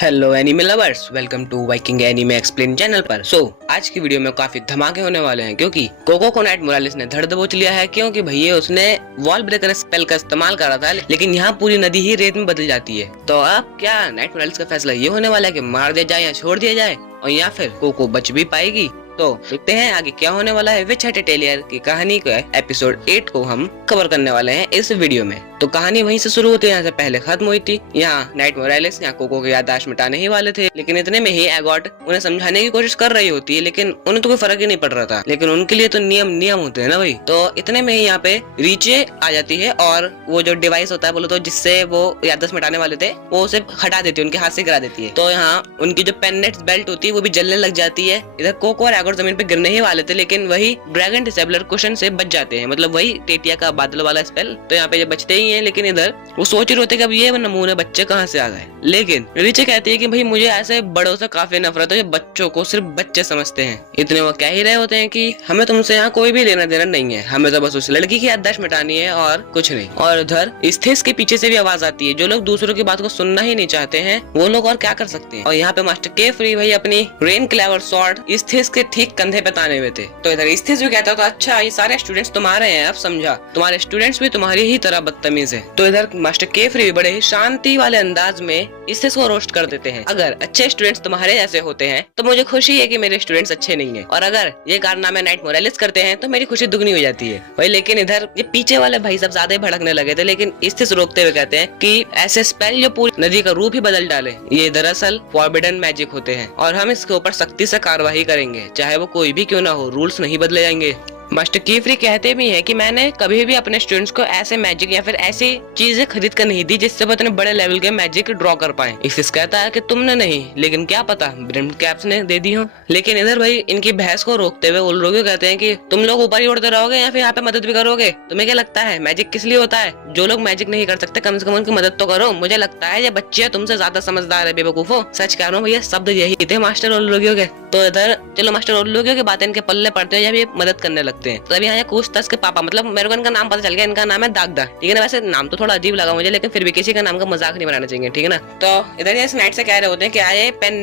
Hello anime lovers, welcome to Viking anime explain channel पर। आज की वीडियो में काफी धमाके होने वाले हैं क्योंकि कोको को नाइट मोरालिस ने धड़ दबोच लिया है। क्योंकि भैया उसने वॉल ब्रेकर स्पेल का इस्तेमाल करा था, लेकिन यहाँ पूरी नदी ही रेत में बदल जाती है। तो अब क्या नाइट मोरालिस का फैसला ये होने वाला है कि मार दिया जाए या छोड़ दिया जाए, और या फिर कोको बच भी पाएगी। तो देखते हैं आगे क्या होने वाला है। विच टेलियर की कहानी का एपिसोड 8 को हम कवर करने वाले हैं इस वीडियो में। तो कहानी वहीं से शुरू होती है, यहाँ से पहले खत्म हुई थी। यहाँ नाइट मोरालिस यहाँ कोको की याददाश्त मिटाने ही वाले थे, लेकिन इतने में ही एगॉट उन्हें समझाने की कोशिश कर रही होती है, लेकिन उन्हें तो कोई फर्क ही नहीं पड़ रहा था। लेकिन उनके लिए तो नियम होते हैं ना भाई। तो इतने में ही यहाँ पे रीचे आ जाती है और वो जो डिवाइस होता है बोलो तो जिससे वो याददाश्त मिटाने वाले थे वो उसे हटा देती है, उनके हाथ से गिरा देती है। तो यहाँ उनकी जो पेननेट्स बेल्ट होती है वो भी जलने लग जाती है। इधर कोको और एगॉट जमीन पे गिरने ही वाले थे, लेकिन वही ड्रैगन डिसेबलर कुशन से बच जाते हैं, मतलब वही टेटिया का बादल वाला स्पेल। तो यहाँ पे ये बचते ही हैं, लेकिन इधर वो सोच रहे होते कि अब ये नमूने बच्चे कहाँ से आ गए। लेकिन रीचे कहती है कि भाई मुझे ऐसे बड़ों से काफी नफरत है जो बच्चों को सिर्फ बच्चे समझते हैं। इतने वो कह ही रहे होते हैं कि हमें तुमसे यहाँ कोई भी लेना देना नहीं है, हमें तो बस उस लड़की की याददाश्त मिटानी है और कुछ नहीं। और उधर स्थिस के पीछे से भी आवाज आती है। जो लोग दूसरों की बात को सुनना ही नहीं चाहते हैं वो लोग और क्या कर सकते हैं। और यहाँ पे मास्टर के फ्री भाई अपनी रेन क्लेवर स्वॉर्ड स्थिस के ठीक कंधे पे ताने हुए थे। तो इधर स्थिस भी कहता था अच्छा ये सारे स्टूडेंट्स तुम्हारे हैं, अब समझा, तुम्हारे स्टूडेंट्स भी तुम्हारी ही तरह बदतमीज है। तो इधर मास्टर के फ्री बड़े ही शांति वाले अंदाज में स्थिस को रोस्ट कर देते हैं। अगर अच्छे स्टूडेंट्स तुम्हारे जैसे होते हैं तो मुझे खुशी है कि मेरे स्टूडेंट्स अच्छे नहीं है, और अगर ये कारनामे नाइट मोरालिस करते हैं तो मेरी खुशी दुगनी हो जाती है भाई। लेकिन इधर ये पीछे वाले भाई सब ज्यादा भड़कने लगे थे, लेकिन स्थिस रोकते हुए कहते हैं कि ऐसे स्पेल जो पूरी नदी का रूप ही बदल डाले ये दरअसल फॉरबिडन मैजिक होते हैं, और हम इसके ऊपर सख्ती से कार्रवाई करेंगे, चाहे वो कोई भी क्यों ना हो, रूल्स नहीं बदले जाएंगे। मास्टर कीफ्री कहते भी हैं कि मैंने कभी भी अपने स्टूडेंट्स को ऐसे मैजिक या फिर ऐसी चीजें खरीद कर नहीं दी जिससे वो इतने बड़े लेवल के मैजिक ड्रॉ कर पाए। इसिस कहता है कि तुमने नहीं, लेकिन क्या पता ब्रिम कैप्स ने दे दी हो। लेकिन इधर भाई इनकी बहस को रोकते हुए उलरोगियो कहते हैं कि तुम लोग ऊपर ही उड़ते रहोगे या फिर यहाँ पे मदद भी करोगे। तुम्हें क्या लगता है मैजिक किस लिए होता है? जो लोग मैजिक नहीं कर सकते कम से कम उनकी मदद तो करो। मुझे लगता है ये बच्चे तुमसे ज्यादा समझदार है बेवकूफो। सच कह रहा हूँ भैया, शब्द यही थे मास्टर उलरोगियो के। तो इधर चलो मास्टर उलरोगियो की बातें इनके पल्ले पड़ते हैं, जब ये मदद करने लगते हैं। तब यहाँ कुछ के पापा, मतलब मेरे को इनका नाम पता चल गया, इनका नाम है दागदा, ठीक है ना। वैसे नाम तो थोड़ा अजीब लगा मुझे, लेकिन फिर भी किसी का नाम का मजाक नहीं बनाना चाहिए, ठीक है ना। तो इधर ये नाइट से कह रहे होते हैं कि आए पेन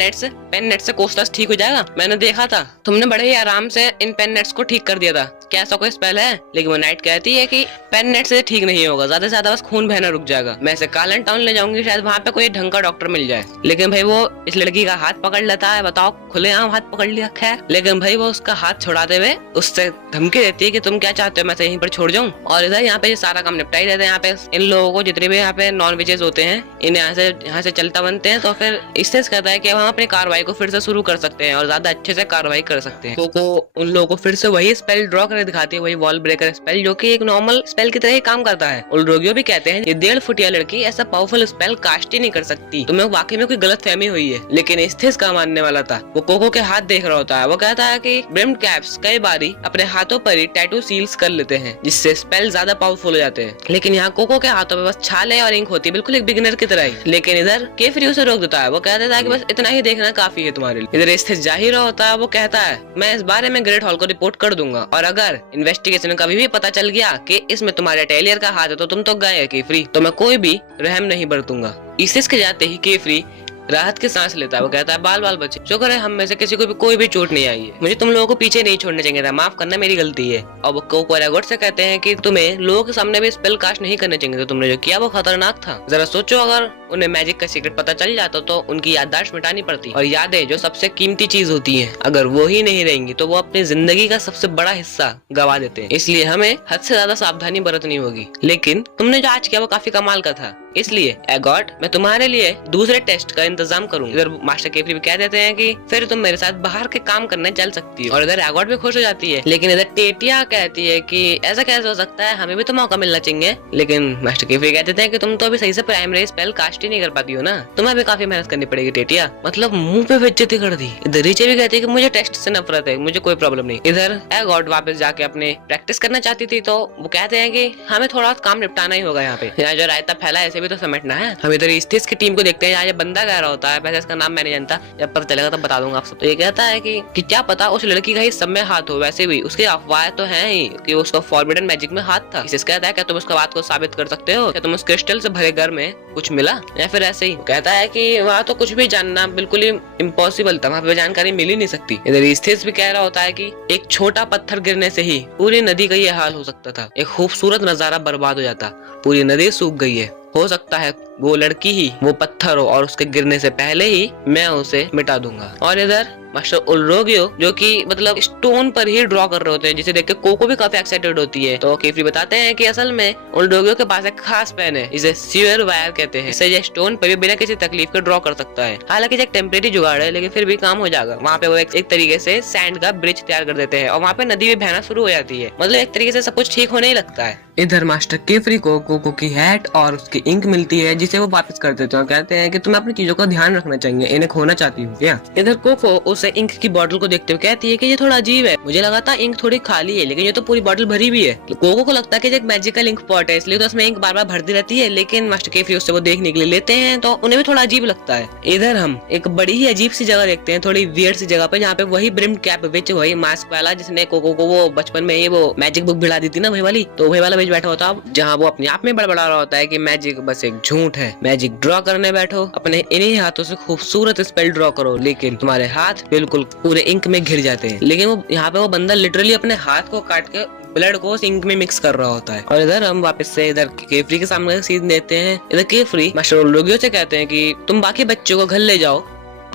नेट से कोस्टस ठीक हो जाएगा। मैंने देखा था तुमने बड़े ही आराम से इन पेन नेट्स को ठीक कर दिया था, क्या ऐसा कोई स्पेल है? लेकिन वो नाइट कहती है कि पेन नेट से ठीक नहीं होगा, ज्यादा से ज्यादा बस खून बहना रुक जाएगा। मैं इसे कालन टाउन ले जाऊंगी, शायद वहाँ पे कोई ढंग का डॉक्टर मिल जाए। लेकिन भाई वो इस लड़की का हाथ पकड़ लेता है, बताओ, खुलेआम हाथ पकड़ लिया। खैर, लेकिन भाई वो उसका हाथ छुड़ाते हुए उससे धमकी देती है कि तुम क्या चाहते हो, मैं यहीं पर छोड़ जाऊं। और इधर यहाँ पे सारा काम निपटाई देते हैं। यहाँ पे इन लोगों को जितने भी यहाँ पे नॉन वेजेस होते हैं इन्हें यहाँ से चलता बनते हैं। तो फिर इससे कहता है कि हम अपनी कार्रवाई को फिर से शुरू कर सकते हैं और ज्यादा अच्छे से कार्रवाई कर सकते हैं। कोको उन लोगों को फिर से वही स्पेल ड्रॉ कर दिखाती है, वही वॉल ब्रेकर स्पेल, जो कि एक नॉर्मल स्पेल की तरह ही काम करता है। उलरोगियो भी कहते हैं ये 1.5 फुटिया लड़की ऐसा पावरफुल स्पेल कास्ट ही नहीं कर सकती, तुम्हें वाकई में कोई गलत फहमी हुई है। लेकिन स्थिस का मानने वाला था, वो कोको के हाथ देख रहा होता है। वो कहता है कि ब्रिम्ड कैप्स कई बारी अपने हाथों पर ही टैटू सील्स कर लेते हैं जिससे स्पेल ज्यादा पावरफुल हो जाते हैं, लेकिन यहाँ कोको के हाथों में बस छाले और इंक होती है, बिल्कुल एक बिगिनर की तरह ही। लेकिन इधर केफ्री उसे रोक देता है। वो कह देता है कि बस इतना ही देखना काफी है तुम्हारे लिए। इधर स्थित जाहिर होता है, वो कहता है मैं इस बारे में ग्रेट हॉल को रिपोर्ट कर दूंगा, और अगर इन्वेस्टिगेशन में कभी भी पता चल गया कि इसमें तुम्हारे टेलियर का हाथ है तो तुम तो गए केफ्री, तो मैं कोई भी रहम नहीं बरतूंगा। इसिस के जाते ही केफ्री राहत की सांस लेता है। वो कहता है बाल बाल बचे, शुक्र है हम में से किसी को भी कोई भी चोट नहीं आई है, मुझे तुम लोगों को पीछे नहीं छोड़ना चाहिए था, माफ करना मेरी गलती है। और वो कोको और एगॉट से कहते हैं कि तुम्हें लोगों के सामने भी स्पेल कास्ट नहीं करने चाहिए, तो तुमने जो किया वो खतरनाक था। जरा सोचो अगर उन्हें मैजिक का सीक्रेट पता चल जाता तो उनकी याददाश्त मिटानी पड़ती, और यादें जो सबसे कीमती चीज होती है अगर वो ही नहीं रहेंगी तो वो अपनी जिंदगी का सबसे बड़ा हिस्सा गवा देते हैं। इसलिए हमें हद से ज्यादा सावधानी बरतनी होगी। लेकिन तुमने जो आज किया वो काफी कमाल का था, इसलिए एगॉट मैं तुम्हारे लिए दूसरे टेस्ट का इंतजाम करूंगा। इधर मास्टर केफ्री भी कह देते हैं कि फिर तुम मेरे साथ बाहर के काम करने चल सकती हो, और इधर एगॉट भी खुश हो जाती है। लेकिन इधर टेटिया कहती है कि ऐसा कैसे हो सकता है, हमें भी तो मौका मिलना चाहिए। लेकिन मास्टर केफ्री कह देते हैं कि तुम तो अभी सही से प्राइमरी स्पेल कास्ट ही नहीं कर पाती हो ना, तुम्हें भी काफी मेहनत करनी पड़ेगी टेटिया। मतलब मुंह पे बेइज्जती कर दी। इधर रीचे भी कहती है कि मुझे टेस्ट से नफरत है, मुझे कोई प्रॉब्लम नहीं। इधर एगॉट वापस जाके अपने प्रैक्टिस करना चाहती थी, तो वो कहते हैं कि हमें थोड़ा काम निपटाना ही होगा। यहाँ पे यहाँ जो रायता फैला है इसे भी तो समेटना है। हम इधर स्थिस की टीम को देखते हैं, यहाँ ये बंदा कह रहा होता है, वैसे इसका नाम मैं नहीं जानता, जब पता चलेगा तब बता दूंगा आप सब। तो ये कहता है कि क्या पता उस लड़की का ही सब में हाथ हो, वैसे भी उसकी अफवाह तो है ही कि उसका फॉरबिडन मैजिक में हाथ था। इसे कहता है क्या तुम उसका बात को साबित कर सकते हो, क्या तुम उस क्रिस्टल से भरे घर में कुछ मिला? या फिर ऐसे ही कहता है कि वहाँ तो कुछ भी जानना बिल्कुल ही इम्पॉसिबल था, वहाँ पे जानकारी मिल ही नहीं सकती। इधर यूस्टिस भी कह रहा होता है कि एक छोटा पत्थर गिरने से ही पूरी नदी का ये हाल हो सकता था, एक खूबसूरत नजारा बर्बाद हो जाता, पूरी नदी सूख गई है, हो सकता है वो लड़की ही वो पत्थर हो और उसके गिरने से पहले ही मैं उसे मिटा दूंगा। और इधर मास्टर उल्रोगियो जो कि मतलब स्टोन पर ही ड्रॉ कर रहे होते हैं, जिसे देख के कोको भी काफी एक्साइटेड होती है। तो केफरी बताते हैं कि असल में उल्रोगियो के पास एक खास पेन है, इसे सीवर वायर कहते हैं, इसे ये स्टोन पर भी बिना किसी तकलीफ के ड्रॉ कर सकता है। हालांकि एक टेम्परेरी जुगाड़ है लेकिन फिर भी काम हो जाएगा। वहाँ पे वो एक तरीके से सैंड का ब्रिज तैयार कर देते हैं और वहाँ पे नदी भी बहना शुरू हो जाती है। मतलब एक तरीके से सब कुछ ठीक होने ही लगता है। इधर मास्टर केफरी को कोको की हैट और उसकी इंक मिलती है, जिसे वो वापस कर देते हैं और कहते हैं कि तुम्हें अपनी चीजों का ध्यान रखना चाहिए, इन्हें खोना चाहती हूँ क्या। इधर कोको उसे इंक की बोतल को देखते हुए कहती है कि ये थोड़ा अजीब है, मुझे लगा था इंक थोड़ी खाली है लेकिन ये तो पूरी बोतल भरी भी है। कोको को लगता है कि एक मैजिकल इंक पॉट है, इसलिए तो उसमें इंक बार बार भरती रहती है, लेकिन मास्टर केफरी उससे वो देखने के लिए लेते हैं तो उन्हें भी थोड़ा अजीब लगता है। इधर हम एक बड़ी ही अजीब सी जगह देखते हैं, थोड़ी वियर्ड सी जगह पे, जहाँ पे वही ब्रिम कैप विच वही मास्क वाला जिसने कोको को वो बचपन में ही वो मैजिक बुक भिड़ा दी थी ना, वही वाली, तो वही वाला बेच बैठा होता, जहाँ वो अपने आप में बड़बड़ा रहा होता है कि मैजिक बस एक झूठ है, मैजिक ड्रॉ करने बैठो, अपने इन्हीं हाथों से खूबसूरत स्पेल ड्रॉ करो, लेकिन तुम्हारे हाथ बिल्कुल पूरे इंक में घिर जाते हैं। लेकिन वो यहाँ पे वो बंदा लिटरली अपने हाथ को काट के ब्लड को इंक में मिक्स कर रहा होता है। और इधर हम वापस से इधर केफरी के सामने सीन देते हैं। इधर केफरी मास्टर उल्रोगियो से कहते हैं कि तुम बाकी बच्चों को घर ले जाओ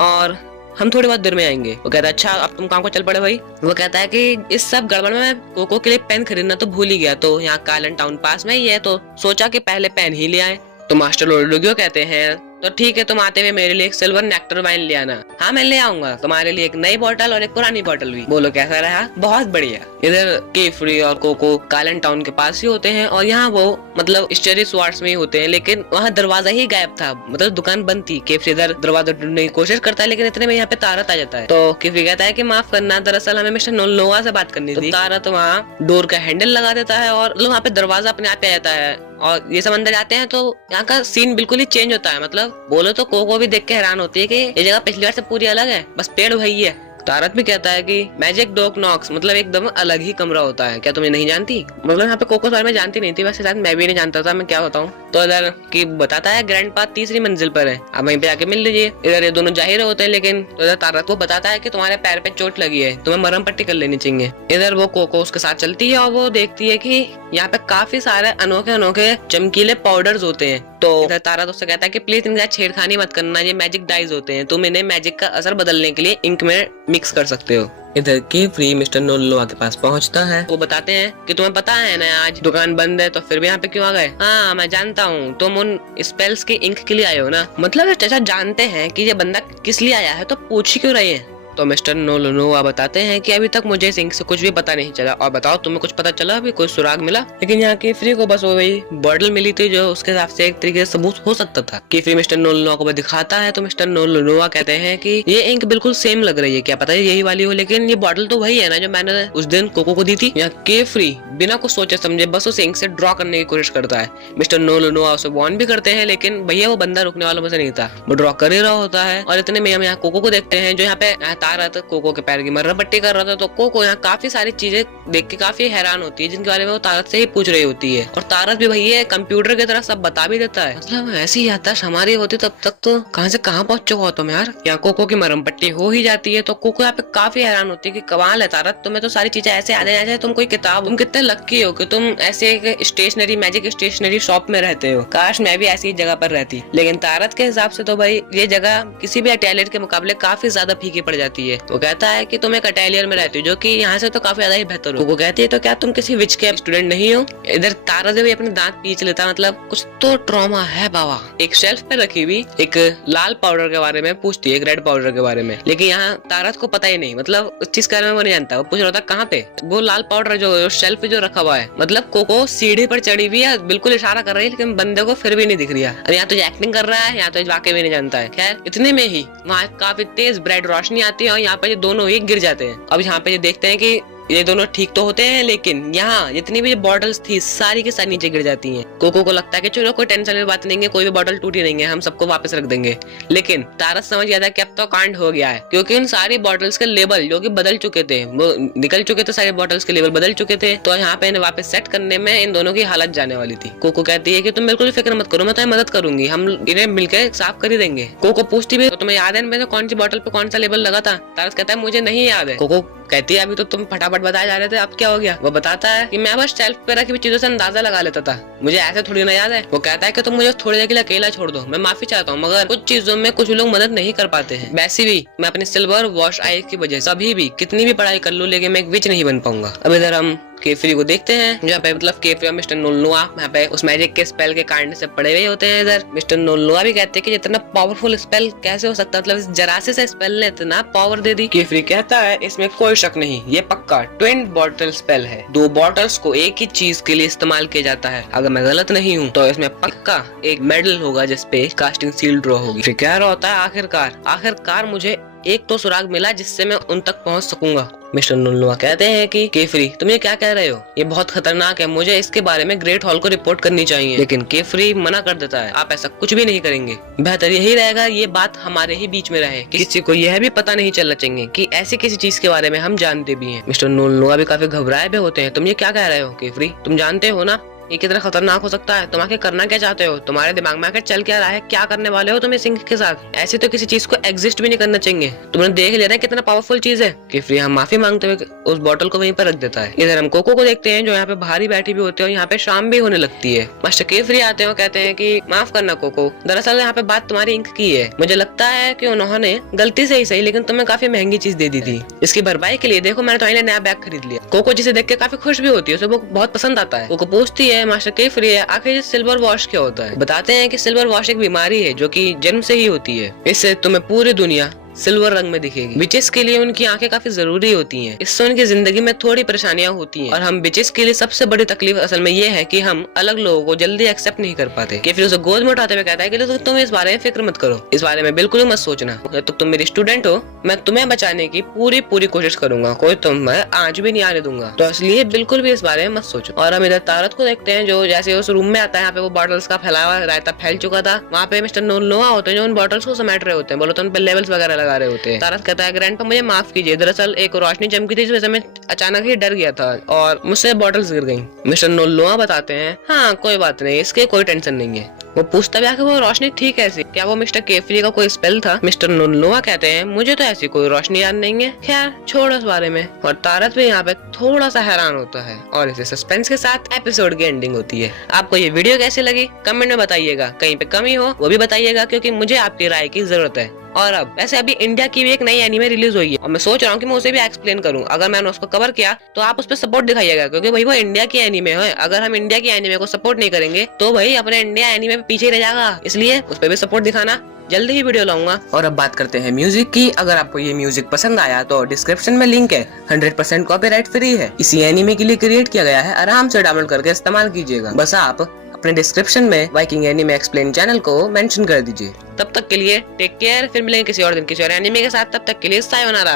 और हम थोड़ी बहुत देर में आएंगे। वो कहता है अच्छा अब तुम काम को चल पड़े भाई। वो कहता है कि इस सब गड़बड़ में मैं कोको के लिए पेन खरीदना तो भूल ही गया, तो यहाँ कालन टाउन पास में ही है तो सोचा कि पहले पेन ही ले आए। तो मास्टर उल्रोगियो कहते हैं तो ठीक है, तुम आते हुए मेरे लिए एक सिल्वर नेक्टर वाइन ले आना। हाँ मैं ले आऊंगा, तुम्हारे लिए एक नई बोतल और एक पुरानी बोतल भी। बोलो कैसा रहा? बहुत बढ़िया। इधर केफरी और कोको कालन टाउन के पास ही होते हैं और यहाँ वो मतलब स्टेरी स्वार्ड्स में ही होते हैं, लेकिन वहाँ दरवाजा ही गायब था, मतलब दुकान बंद थी। केफरी इधर दरवाजा ढूंढने की कोशिश करता है लेकिन इतने में यहाँ पे तारत आ जाता है। तो केफरी कहता है कि माफ करना, दरअसल हमें मिस्टर नोवा से बात करनी थी। तारत वहाँ डोर का हैंडल लगा देता है और वहाँ पे दरवाजा अपने आप आ जाता है और ये सब अंदर जाते हैं तो यहाँ का सीन बिल्कुल ही चेंज होता है। मतलब बोलो तो कोको भी देख के हैरान होती है कि ये जगह पिछली बार से पूरी अलग है, बस पेड़ वही है। तारत भी कहता है कि मैजिक डॉग नॉक्स मतलब एकदम अलग ही कमरा होता है, क्या तुम्हें नहीं जानती? मतलब यहाँ पे कोको बारे में जानती नहीं थी, वैसे शायद मैं भी नहीं जानता था, मैं क्या बताऊँ। तो इधर की बताता है ग्रैंडपा तीसरी मंजिल पर है, आप वहीं पे आके मिल लीजिए। इधर ये दोनों जा ही रहे होते हैं, लेकिन तो इधर तारत को बताता है कि तुम्हारे पैर पे चोट लगी है, तुम्हें मरहम पट्टी कर लेनी चाहिए। इधर वो कोको उसके साथ चलती है और वो देखती है कि यहाँ पे काफी सारे अनोखे अनोखे चमकीले पाउडर्स होते हैं। तो इधर तारत उससे कहता है कि प्लीज इनका छेड़खानी मत करना, ये मैजिक डाइज होते हैं, तुम इन्हें मैजिक का असर बदलने के लिए इंक में मिक्स कर सकते हो। इधर केफरी मिस्टर नोलोआ के पास पहुंचता है। वो बताते हैं कि तुम्हें पता है ना आज दुकान बंद है, तो फिर भी यहाँ पे क्यों आ गए? हाँ मैं जानता हूँ, तुम उन स्पेल्स की इंक के लिए आए हो ना। मतलब चाचा जानते हैं कि ये बंदा किस लिए आया है, तो पूछ ही क्यों रहे हैं? तो मिस्टर नोलोआ बताते हैं कि अभी तक मुझे इस इंक से कुछ भी पता नहीं चला, और बताओ तुम्हें कुछ पता चला, अभी कोई सुराग मिला? लेकिन यहाँ केफरी को बस वही बॉटल मिली थी जो उसके हिसाब से एक तरीके से सबूत हो सकता था। केफरी मिस्टर नोलोआ को दिखाता है तो मिस्टर नोलोआ कहते हैं कि ये इंक बिल्कुल सेम लग रही है, क्या पता यही वाली हो, लेकिन ये बॉटल तो वही है ना जो मैंने उस दिन कोको को दी थी। यहाँ केफरी बिना कुछ सोचे समझे बस उस इंक से ड्रॉ करने की कोशिश करता है। मिस्टर नोलोआ उसे वार्न भी करते हैं, लेकिन भैया वो बंदा रुकने वालों में से नहीं था, वो ड्रॉ कर ही रहा होता है। और इतने में हम यहाँ कोको को देखते हैं जो यहाँ पे तारत कोको के पैर की मर्रम पट्टी कर रहा था। तो कोको यहाँ काफी सारी चीजें देख के काफी हैरान होती है, जिनके बारे में वो तारत से ही पूछ रही होती है, और तारत भी भैया कंप्यूटर की तरह सब बता भी देता है। मतलब ऐसी याददाश्त हमारी होती तब तक तो कहाँ से कहाँ पहुंच चुका हो तुम यार। यहाँ कोको की मरहम पट्टी हो ही जाती है तो कोको यहाँ पे काफी हैरान होती है कि कमाल है तारत, तुम्हें तो सारी चीजें ऐसे आ जाए, तुम कोई किताब, तुम कितने लक्की हो कि तुम ऐसे एक स्टेशनरी मैजिक स्टेशनरी शॉप में रहते हो, काश मैं भी ऐसी जगह पर रहती। लेकिन तारत के हिसाब से तो भाई ये जगह किसी भी अटेलियर के मुकाबले काफी ज्यादा फीकी पड़ जाती है। वो कहता है कि तुम एक अटेलियर में रहती हो जो कि यहाँ से तो काफी ज्यादा ही बेहतर हो। वो कहती है तो क्या तुम किसी विच के स्टूडेंट नहीं हो? इधर तारत भी अपने दांत पीच लेता, मतलब कुछ तो ट्रॉमा है बाबा। एक शेल्फ पे रखी हुई एक लाल पाउडर के बारे में पूछती है, एक रेड पाउडर के बारे में, लेकिन यहाँ तारत को पता ही नहीं, मतलब उस चीज के बारे में वो नहीं जानता। वो पूछ रहा था कहाँ पे वो लाल पाउडर जो शेल्फ पे जो रखा हुआ है। मतलब कोको सीढ़ी पर चढ़ी हुई है, बिल्कुल इशारा कर रही है, लेकिन बंदे को फिर भी नहीं दिख रही है। यहाँ तो एक्टिंग कर रहा है, यहाँ तो वाकई भी नहीं जानता है। खैर इतने में ही वहाँ काफी तेज ब्राइट रोशनी आती है और यहाँ पे दोनों ही गिर जाते हैं। अब यहाँ पे देखते हैं कि ये दोनों ठीक तो होते हैं, लेकिन यहाँ जितनी भी बॉटल्स थी सारी की सारी नीचे गिर जाती हैं। कोको को लगता है कि चलो कोई टेंशन वाली बात नहीं है, कोई भी बॉटल टूटी नहीं है, हम सबको वापस रख देंगे। लेकिन तारस समझ गया था कि अब तो कांड हो गया है, क्योंकि उन सारी बॉटल्स के लेबल जो कि बदल चुके थे, वो निकल चुके थे, सारी बॉटल्स के लेबल बदल चुके थे। तो यहाँ पे इन्हें वापस सेट करने में इन दोनों की हालत जाने वाली थी। कोको कहती है कि तुम बिल्कुल फिक्र मत करो, मैं तुम्हें मदद करूंगी, हम इन्हें मिलकर साफ कर ही देंगे। कोको पूछती भी तो तुम्हें याद है मैंने कौन सी बॉटल पे कौन सा लेबल लगा था? तारस कहता है मुझे नहीं याद है। कोको कहती है अभी तो तुम फटाफट बताए जा रहे थे, अब क्या हो गया? वो बताता है कि मैं बस शेल्फ पे रखी हुई चीजों से अंदाजा लगा लेता था, मुझे ऐसे थोड़ी ना याद है। वो कहता है कि तुम मुझे थोड़ी देर के लिए अकेला छोड़ दो, मैं माफी चाहता हूँ, मगर कुछ चीजों में कुछ लोग मदद नहीं कर पाते हैं। वैसे भी मैं अपनी सिल्वर वॉश आइज की वजह से अभी भी कितनी भी पढ़ाई कर लूं, लेकिन मैं एक विच नहीं बन पाऊंगा। अब इधर हम केफरी को देखते हैं, जहाँ पे मतलब केफरी और मिस्टर नोलनुआ यहाँ पे उस मैजिक के स्पेल के कांड से पड़े हुए होते हैं। इधर मिस्टर नोलनुआ भी कहते हैं कि जितना पावरफुल स्पेल कैसे हो सकता है, मतलब इस जरासे से स्पेल ने इतना पावर दे दी। केफरी कहता है इसमें कोई शक नहीं, ये पक्का ट्विन बॉटल स्पेल है। 2 बॉटल्स को एक ही चीज के लिए इस्तेमाल किया जाता है। अगर मैं गलत नहीं हूँ तो इसमें पक्का एक मेडल होगा जिसपे कास्टिंग सील ड्रॉ होगी। फिर कह रहा होता है आखिरकार मुझे एक तो सुराग मिला जिससे मैं उन तक पहुंच सकूंगा। मिस्टर नोलनुआ कहते हैं कि केफरी तुम ये क्या कह रहे हो, ये बहुत खतरनाक है, मुझे इसके बारे में ग्रेट हॉल को रिपोर्ट करनी चाहिए। लेकिन केफरी मना कर देता है, आप ऐसा कुछ भी नहीं करेंगे, बेहतर यही रहेगा ये बात हमारे ही बीच में रहे, किसी को यह भी पता नहीं चलना चाहिए कि ऐसी किसी चीज के बारे में हम जानते भी हैं। मिस्टर नोलनुआ भी काफी घबराए भी होते हैं, तुम ये क्या कह रहे हो केफरी, तुम जानते हो ना ये कितना खतरनाक हो सकता है, तुम आखिर करना क्या चाहते हो, तुम्हारे दिमाग में आखिर चल क्या रहा है, क्या करने वाले हो तुम इस सिंह के साथ? ऐसी तो किसी चीज को एग्जिस्ट भी नहीं करना चाहिए, तुमने देख लिया ना कितना पावरफुल चीज है। केफरी हम माफी मांगते हुए उस बोतल को वहीं पर रख देता है। इधर हम कोको को देखते हैं जो यहाँ पे बाहर ही बैठी भी होती है और यहाँ पे शाम भी होने लगती है। मास्टर केफरी आते हैं और कहते हैं कि माफ करना कोको, दरअसल यहाँ पे बात तुम्हारी इंक की है, मुझे लगता है कि उन्होंने गलती से ही सही लेकिन तुम्हें काफी महंगी चीज दे दी थी, इसकी भरपाई के लिए देखो मैंने तुम्हारे लिए नया बैग खरीद लिया। कोको जिसे देख के काफी खुश भी होती है, उसे वो बहुत पसंद आता है। कोको पूछती है मास्टर केफरी आखिर सिल्वर वॉश क्या होता है? बताते हैं कि सिल्वर वॉश एक बीमारी है जो कि जन्म से ही होती है, इससे तुम्हें पूरी दुनिया सिल्वर रंग में दिखेगी। बिचेस के लिए उनकी आंखें काफी जरूरी होती हैं, इससे उनकी जिंदगी में थोड़ी परेशानियां होती हैं और हम बिचेस के लिए सबसे बड़ी तकलीफ असल में ये है कि हम अलग लोगों को जल्दी एक्सेप्ट नहीं कर पाते। कि फिर उसे गोद में उठाते हुए कहता है कि तुम इस बारे में फिक्र मत करो, इस बारे में बिल्कुल मत सोचना, तो तुम मेरी स्टूडेंट हो, मैं तुम्हें बचाने की पूरी कोशिश करूंगा, कोई तुम्हें आज भी नहीं आने दूंगा, तो इसलिए बिल्कुल भी इस बारे में मत सोचो। और हम इधर तारत को देखते हैं जो जैसे उस रूम में आता है, यहाँ पे वो बॉटल्स का फैलावा रायता फैल चुका था, वहाँ पे मिस्टर नोलनुआ होते हैं जो उन बॉटल्स को समेट रहे होते हैं, बोलो तो उन पे लेवल्स वगैरह लगा रहे होते हैं। तारत कहता है ग्रैंडपा मुझे माफ कीजिए, दरअसल एक रोशनी चमकी थी जिस वजह से मैं अचानक ही डर गया था और मुझसे बॉटल्स गिर गईं। मिस्टर नोलनुआ बताते हैं हाँ कोई बात नहीं, इसके कोई टेंशन नहीं है। वो पूछता भी आखिर वो रोशनी ठीक कैसी, क्या वो मिस्टर केफरी का कोई स्पेल था? मिस्टर नोलनुआ कहते हैं मुझे तो ऐसी कोई रोशनी याद नहीं है, खैर छोड़ो इस बारे में। और तारत भी यहाँ पे थोड़ा सा हैरान होता है और इसे सस्पेंस के साथ एपिसोड की एंडिंग होती है। आपको ये वीडियो कैसी लगी कमेंट में बताइएगा, कहीं पे कमी हो वो भी बताइएगा क्योंकि मुझे आपकी राय की जरूरत है। और अब वैसे अभी इंडिया की भी एक नई एनीमे रिलीज हुई है और मैं सोच रहा हूँ कि मैं उसे भी एक्सप्लेन करूँ, अगर मैंने उसको कवर किया तो आप उस पर सपोर्ट दिखाइएगा क्योंकि भाई वो इंडिया की एनीमे है, अगर हम इंडिया की एनीमे को सपोर्ट नहीं करेंगे तो भाई अपने इंडिया एनीमे पे पीछे रह जाएगा, इसलिए उस पर भी सपोर्ट दिखाना, जल्दी ही वीडियो लाऊंगा। और अब बात करते हैं म्यूजिक की। अगर आपको ये म्यूजिक पसंद आया तो डिस्क्रिप्शन में लिंक है, 100% कॉपीराइट फ्री है, इसी एनीमे के लिए क्रिएट किया गया है, आराम से डाउनलोड करके इस्तेमाल कीजिएगा, बस आप अपने डिस्क्रिप्शन में वाइकिंग एनीमे एक्सप्लेन चैनल को मेंशन कर दीजिए। तब तक के लिए टेक केयर, फिर मिलेंगे किसी और दिन किसी और एनीमे के साथ, तब तक के लिए सायोनारा।